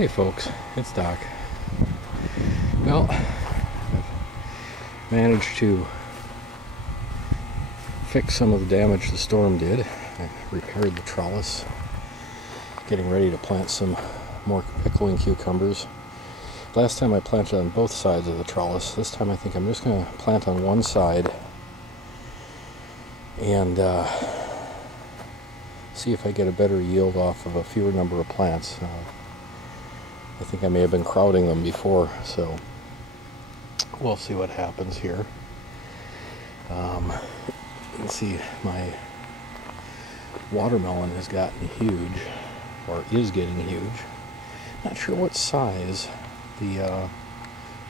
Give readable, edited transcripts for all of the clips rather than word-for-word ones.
Hey folks, it's Doc. Well, I've managed to fix some of the damage the storm did. I repaired the trellis, getting ready to plant some more pickling cucumbers. Last time I planted on both sides of the trellis. This time I think I'm just going to plant on one side and see if I get a better yield off of a fewer number of plants. I think I may have been crowding them before, so we'll see what happens here. Let's see, my watermelon has gotten huge, or is getting huge. Not sure what size the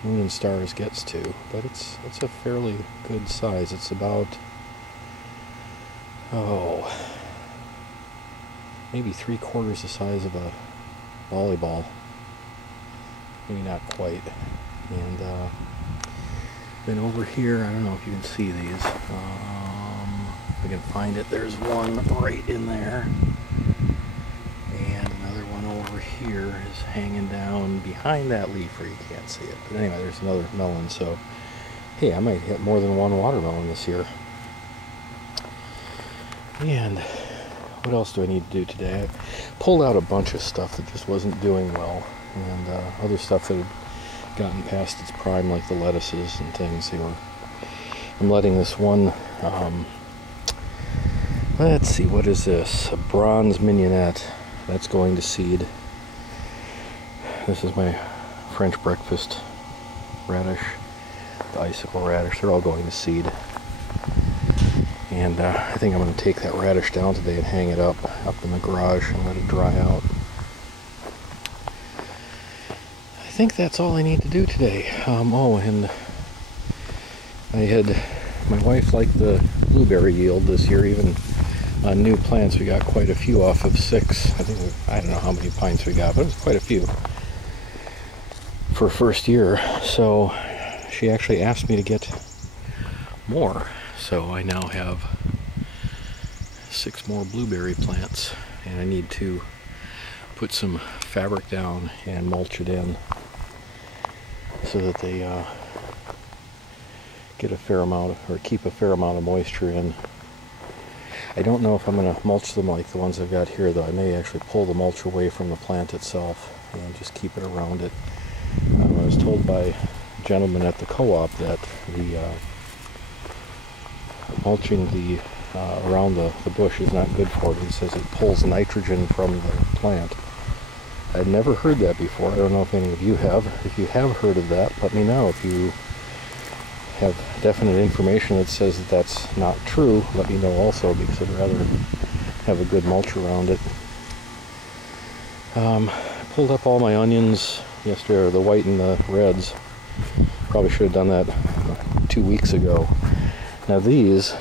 Moon and Stars gets to, but it's a fairly good size. It's about, maybe 3/4 the size of a volleyball. Maybe not quite. And then over here, I don't know if you can see these. If I can find it, there's one right in there. And another one over here is hanging down behind that leaf where you can't see it. But anyway, there's another melon. So, hey, I might hit more than one watermelon this year. And what else do I need to do today? I pulled out a bunch of stuff that just wasn't doing well. And other stuff that had gotten past its prime, like the lettuces and things. I'm letting this one, let's see, what is this? A bronze mignonette. That's going to seed. This is my French breakfast radish, the icicle radish. They're all going to seed. And I think I'm going to take that radish down today and hang it up in the garage and let it dry out. I think that's all I need to do today. And my wife liked the blueberry yield this year. Even on new plants, we got quite a few off of 6. I don't know how many pints we got, but it was quite a few for first year. So she actually asked me to get more. So I now have 6 more blueberry plants, and I need to put some fabric down and mulch it in, so that they get a fair amount, or keep a fair amount of moisture in. I don't know if I'm going to mulch them like the ones I've got here, though. I may actually pull the mulch away from the plant itself and just keep it around it. I was told by a gentleman at the co-op that the mulching around the bush is not good for it. He says it pulls nitrogen from the plant. I'd never heard that before. I don't know if any of you have. If you have heard of that, let me know. If you have definite information that says that that's not true, let me know also, because I'd rather have a good mulch around it. I pulled up all my onions yesterday, or the white and the reds. Probably should have done that 2 weeks ago. Now these,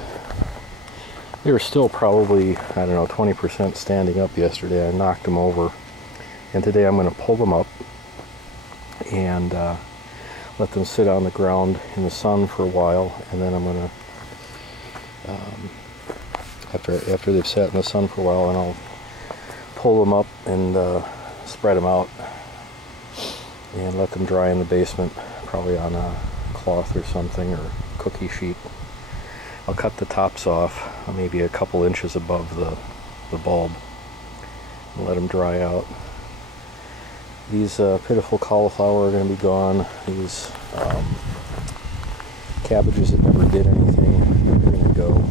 they were still probably, I don't know, 20% standing up yesterday. I knocked them over. And today I'm going to pull them up and let them sit on the ground in the sun for a while, and then I'm going to, after they've sat in the sun for a while, and I'll pull them up and spread them out and let them dry in the basement, probably on a cloth or something, or cookie sheet. I'll cut the tops off, maybe a couple inches above the bulb, and let them dry out. These pitiful cauliflower are going to be gone. These cabbages that never did anything are going to go.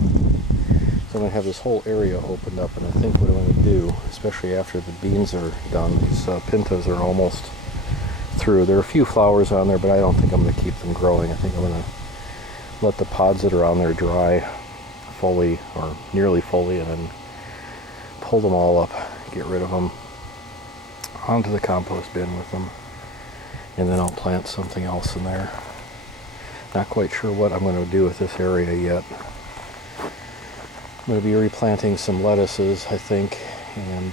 So I'm going to have this whole area opened up, and I think what I'm going to do, especially after the beans are done, these pintas are almost through. There are a few flowers on there, but I don't think I'm going to keep them growing. I think I'm going to let the pods that are on there dry fully, or nearly fully, and then pull them all up, get rid of them, onto the compost bin with them, and then I'll plant something else in there. Not quite sure what I'm going to do with this area yet. I'm going to be replanting some lettuces, I think, and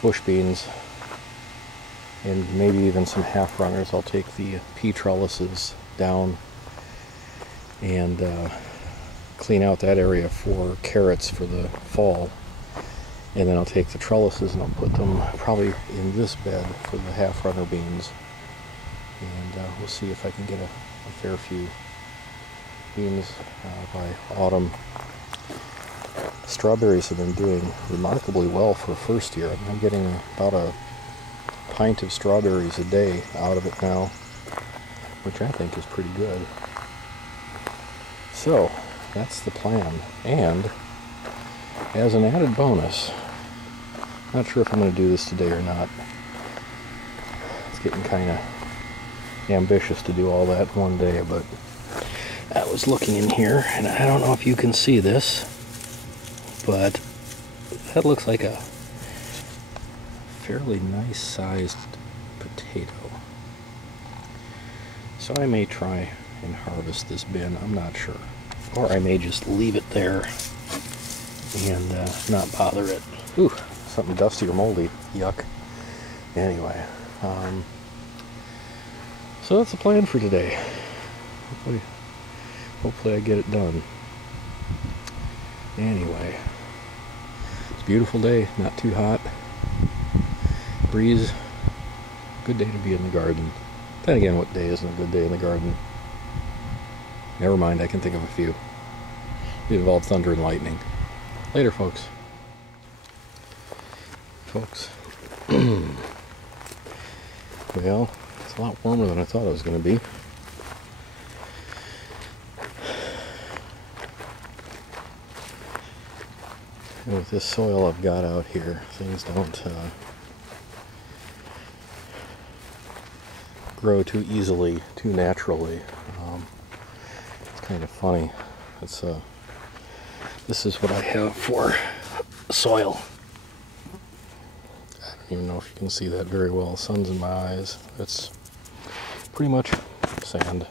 bush beans, and maybe even some half runners. I'll take the pea trellises down and clean out that area for carrots for the fall, And then I'll take the trellises and I'll put them probably in this bed for the half-runner beans. And we'll see if I can get a fair few beans by autumn. Strawberries have been doing remarkably well for first year. I'm getting about a pint of strawberries a day out of it now, which I think is pretty good. So that's the plan. And as an added bonus, not sure if I'm going to do this today or not. It's getting kind of ambitious to do all that one day, but I was looking in here, and I don't know if you can see this, but that looks like a fairly nice sized potato. So I may try and harvest this bin, I'm not sure. Or I may just leave it there and not bother it. Ooh, something dusty or moldy. Yuck. Anyway, so that's the plan for today. Hopefully I get it done. Anyway, it's a beautiful day, not too hot. Breeze. Good day to be in the garden. Then again, what day isn't a good day in the garden? Never mind, I can think of a few. It involved thunder and lightning. Later, folks. Well, it's a lot warmer than I thought it was going to be. And with this soil I've got out here, things don't grow too easily, too naturally. It's kind of funny. This is what I have for soil. I don't even know if you can see that very well. The sun's in my eyes. It's pretty much sand.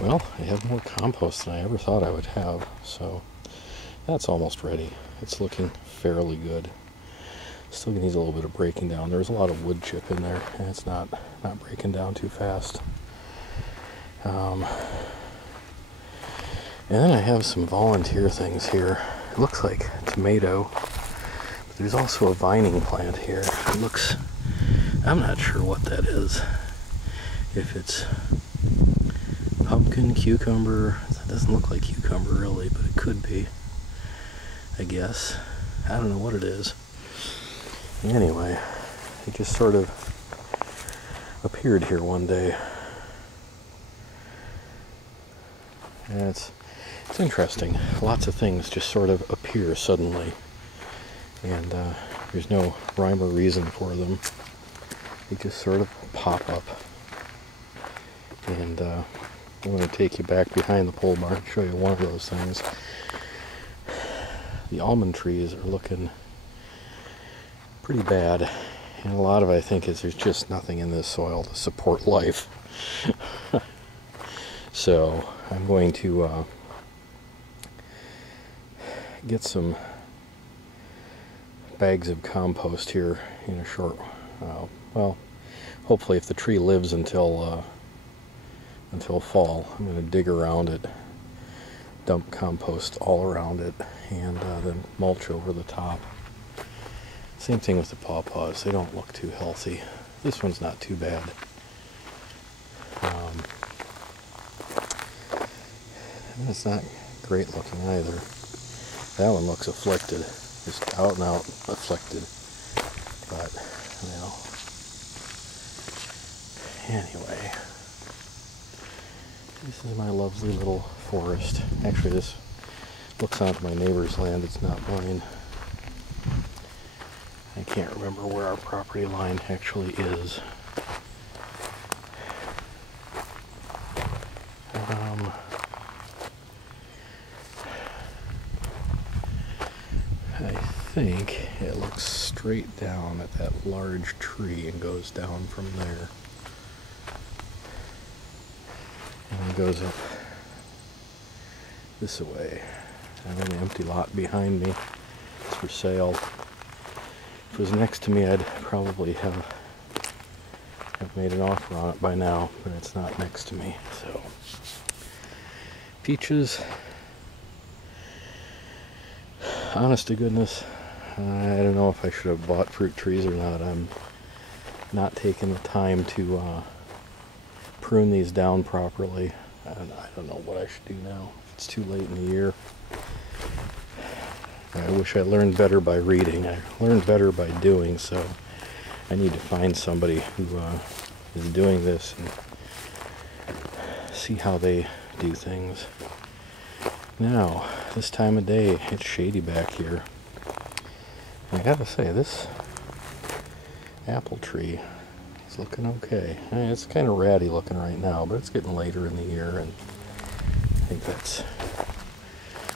Well, I have more compost than I ever thought I would have, so that's almost ready. It's looking fairly good. Still needs a little bit of breaking down. There's a lot of wood chip in there, and it's not breaking down too fast. And then I have some volunteer things here. It looks like tomato, but there's also a vining plant here. It looks, I'm not sure what that is. If it's pumpkin, cucumber, that doesn't look like cucumber really, but it could be, I guess. I don't know what it is. Anyway, it just sort of appeared here one day. And it's interesting. Lots of things just sort of appear suddenly. And there's no rhyme or reason for them. They just sort of pop up. And I'm going to take you back behind the pole barn and show you one of those things. The almond trees are looking pretty bad, and a lot of it, I think, is there's just nothing in this soil to support life. So I'm going to get some bags of compost here in a short, well, hopefully if the tree lives until fall, I'm going to dig around it, dump compost all around it, and then mulch over the top. Same thing with the pawpaws. They don't look too healthy. This one's not too bad. And it's not great looking either. That one looks afflicted. Just out and out afflicted. But, anyway. This is my lovely little forest. Actually, this looks onto my neighbor's land. It's not mine. I can't remember where our property line actually is. I think it looks straight down at that large tree and goes down from there. And it goes up this way. I have an empty lot behind me. It's for sale. If it was next to me, I'd probably have have made an offer on it by now, but it's not next to me. So, peaches, honest to goodness, I don't know if I should have bought fruit trees or not. I'm not taking the time to prune these down properly, and I don't know what I should do now. It's too late in the year. I wish I learned better by reading. I learned better by doing, so I need to find somebody who is doing this and see how they do things. Now, this time of day, it's shady back here. I gotta say, this apple tree is looking okay. I mean, it's kind of ratty looking right now, but it's getting later in the year, and I think that's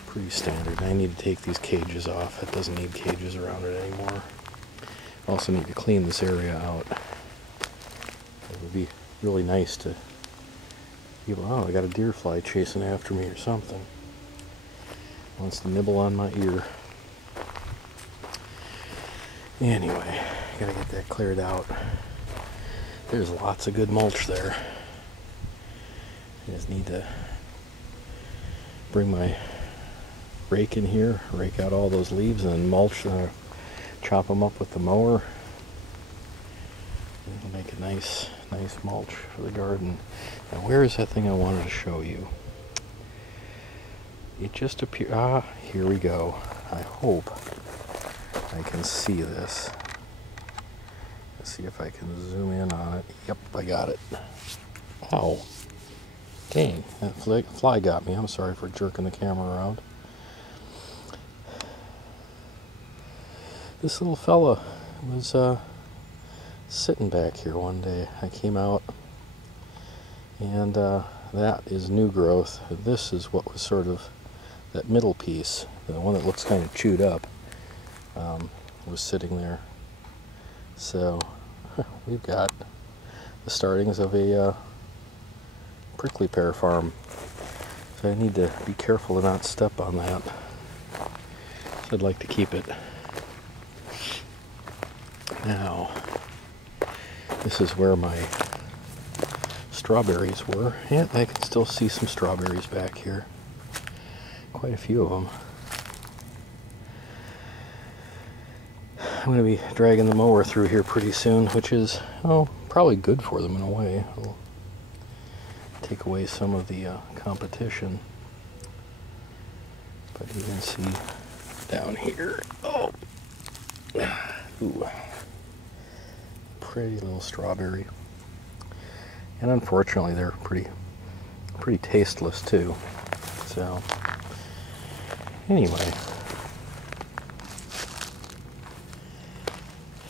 pretty standard. I need to take these cages off. It doesn't need cages around it anymore. I also need to clean this area out. It would be really nice to people, oh, I got a deer fly chasing after me or something. Wants to nibble on my ear. Anyway, gotta get that cleared out. There's lots of good mulch there. I just need to bring my rake in here, rake out all those leaves, and then mulch, chop them up with the mower. It'll make a nice mulch for the garden. Now, where is that thing I wanted to show you? It just appeared. Ah, here we go. I hope I can see this. Let's see if I can zoom in on it. Yep, I got it. Ow. Dang, that fly got me. I'm sorry for jerking the camera around. This little fella was sitting back here one day. I came out, and that is new growth. This is what was sort of that middle piece, the one that looks kind of chewed up, was sitting there. So we've got the startings of a prickly pear farm. So I need to be careful to not step on that. So I'd like to keep it. Now, this is where my strawberries were, and I can still see some strawberries back here. Quite a few of them. I'm going to be dragging the mower through here pretty soon, which is, oh, probably good for them in a way. It'll take away some of the competition. But you can see down here, oh, ooh, pretty little strawberry. And unfortunately, they're pretty tasteless too. So, anyway,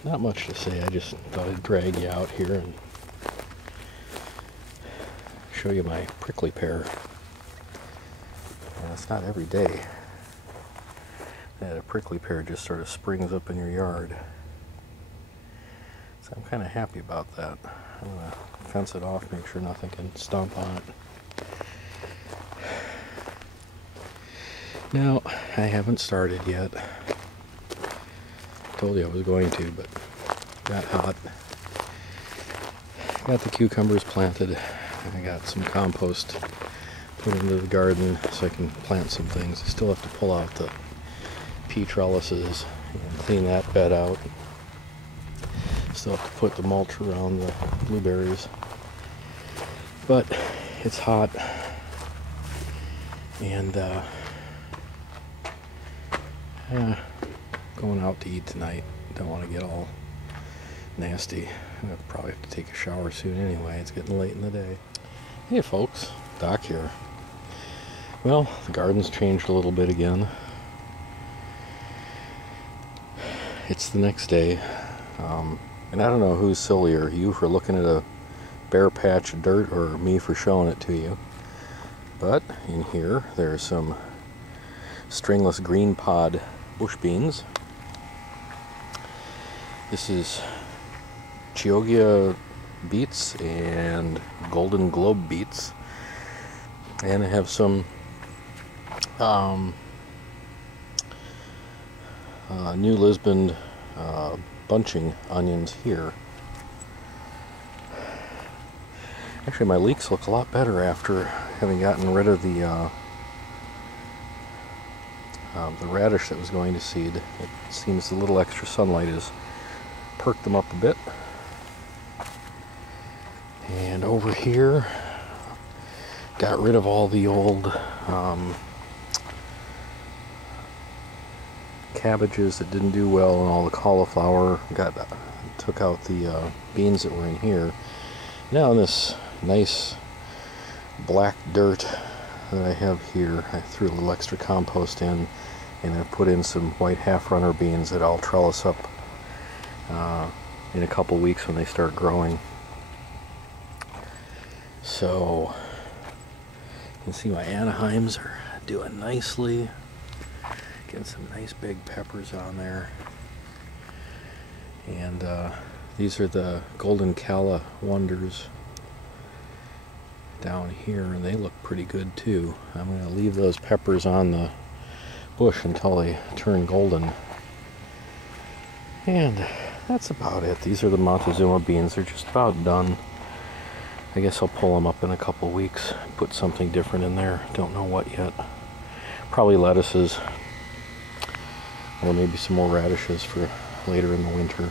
not much to say. I just thought I'd drag you out here and show you my prickly pear. And it's not every day that a prickly pear just sort of springs up in your yard. So I'm kind of happy about that. I'm going to fence it off, make sure nothing can stomp on it. Now, I haven't started yet. Told you I was going to, but got hot. Got the cucumbers planted. I got some compost put into the garden so I can plant some things. I still have to pull out the pea trellises and clean that bed out. Still have to put the mulch around the blueberries. But it's hot, and going out to eat tonight. Don't want to get all nasty. I'll probably have to take a shower soon anyway. It's getting late in the day. Hey folks, Doc here. Well, the garden's changed a little bit again. It's the next day. And I don't know who's sillier, you for looking at a bare patch of dirt or me for showing it to you. But in here, there's some stringless green pod bush beans. This is Chioggia beets and Golden Globe beets. And I have some New Lisbon bunching onions here. Actually, my leeks look a lot better after having gotten rid of the radish that was going to seed. It seems a little extra sunlight has perked them up a bit. And over here, got rid of all the old cabbages that didn't do well, and all the cauliflower. Took out the beans that were in here. Now in this nice black dirt that I have here, I threw a little extra compost in, and I've put in some white half-runner beans that I'll trellis up in a couple weeks when they start growing. So you can see my Anaheims are doing nicely. Getting some nice big peppers on there. And these are the Golden Calla Wonders down here, and they look pretty good too. I'm going to leave those peppers on the bush until they turn golden. And that's about it. These are the Montezuma beans. They're just about done. I guess I'll pull them up in a couple weeks, put something different in there. Don't know what yet. Probably lettuces, or maybe some more radishes for later in the winter.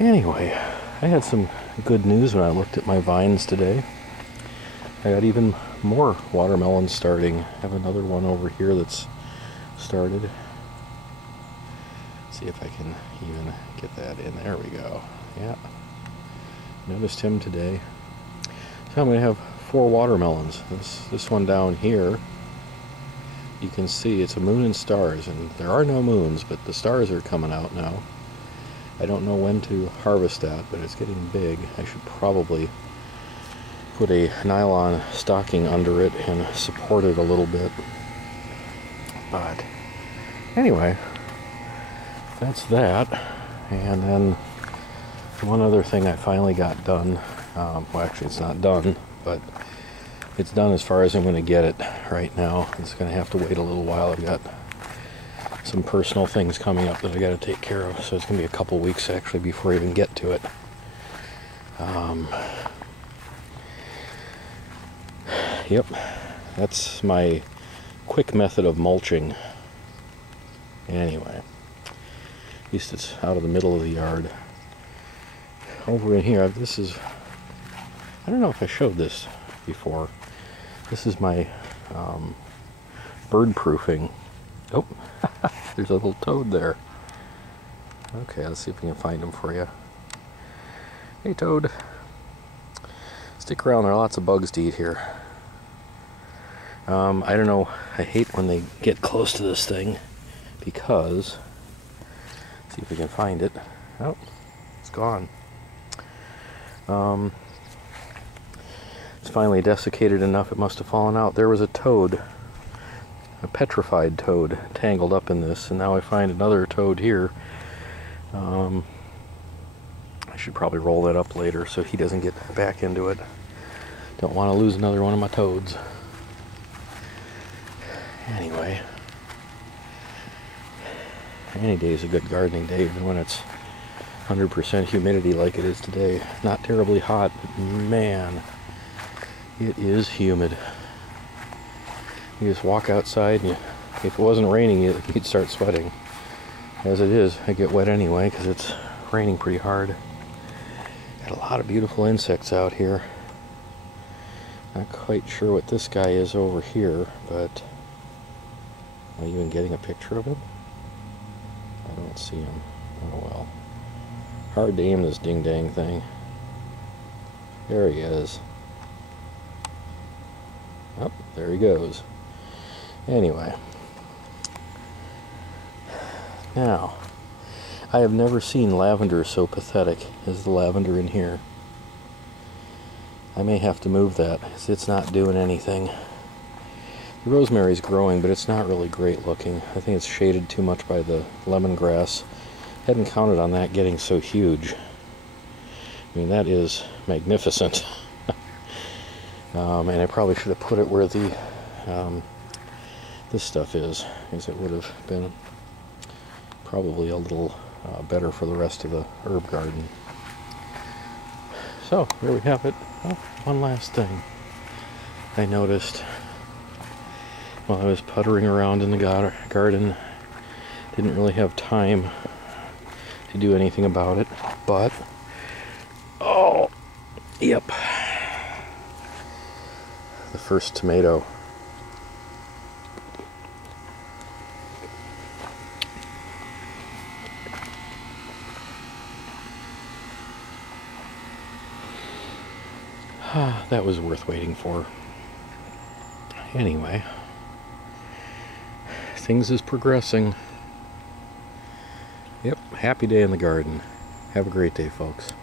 Anyway, I had some good news when I looked at my vines today. I got even more watermelons starting. I have another one over here that's started. See if I can even get that in. There we go. Yeah. Noticed him today. So I'm going to have 4 watermelons. This one down here, you can see it's a moon and stars, and there are no moons, but the stars are coming out now. I don't know when to harvest that, but it's getting big. I should probably put a nylon stocking under it and support it a little bit. But anyway, that's that. And then one other thing I finally got done. Well, actually it's not done, but it's done as far as I'm going to get it right now. It's going to have to wait a little while. I've got some personal things coming up that I got to take care of, so it's going to be a couple weeks actually before I even get to it. Yep, that's my quick method of mulching. Anyway, at least it's out of the middle of the yard. Over in here, this is, I don't know if I showed this before. This is my bird proofing. Oh, there's a little toad there. Okay, let's see if we can find him for you. Hey toad, stick around, there are lots of bugs to eat here. I don't know, I hate when they get close to this thing because, let's see if we can find it. Oh, it's gone. It's finally desiccated enough, it must have fallen out. There was a toad, a petrified toad, tangled up in this, and now I find another toad here. I should probably roll that up later so he doesn't get back into it. Don't want to lose another one of my toads. Anyway, any day is a good gardening day, even when it's 100% humidity like it is today. Not terribly hot, but man, it is humid. You just walk outside and if it wasn't raining, you'd start sweating. As it is, I get wet anyway because it's raining pretty hard. Got a lot of beautiful insects out here. Not quite sure what this guy is over here, but am I even getting a picture of him? I don't see him. Oh well. Hard to aim this ding-dang thing. There he is. Oh, there he goes. Anyway. Now, I have never seen lavender so pathetic as the lavender in here. I may have to move that, because it's not doing anything. The rosemary's growing, but it's not really great looking. I think it's shaded too much by the lemongrass. Hadn't counted on that getting so huge. I mean, that is magnificent. And I probably should have put it where the this stuff is, because it would have been probably a little better for the rest of the herb garden. So, there we have it. Oh, one last thing I noticed while I was puttering around in the garden. Didn't really have time to do anything about it, but oh, yep, the first tomato. That was worth waiting for. Anyway, things is progressing. Yep, happy day in the garden. Have a great day, folks.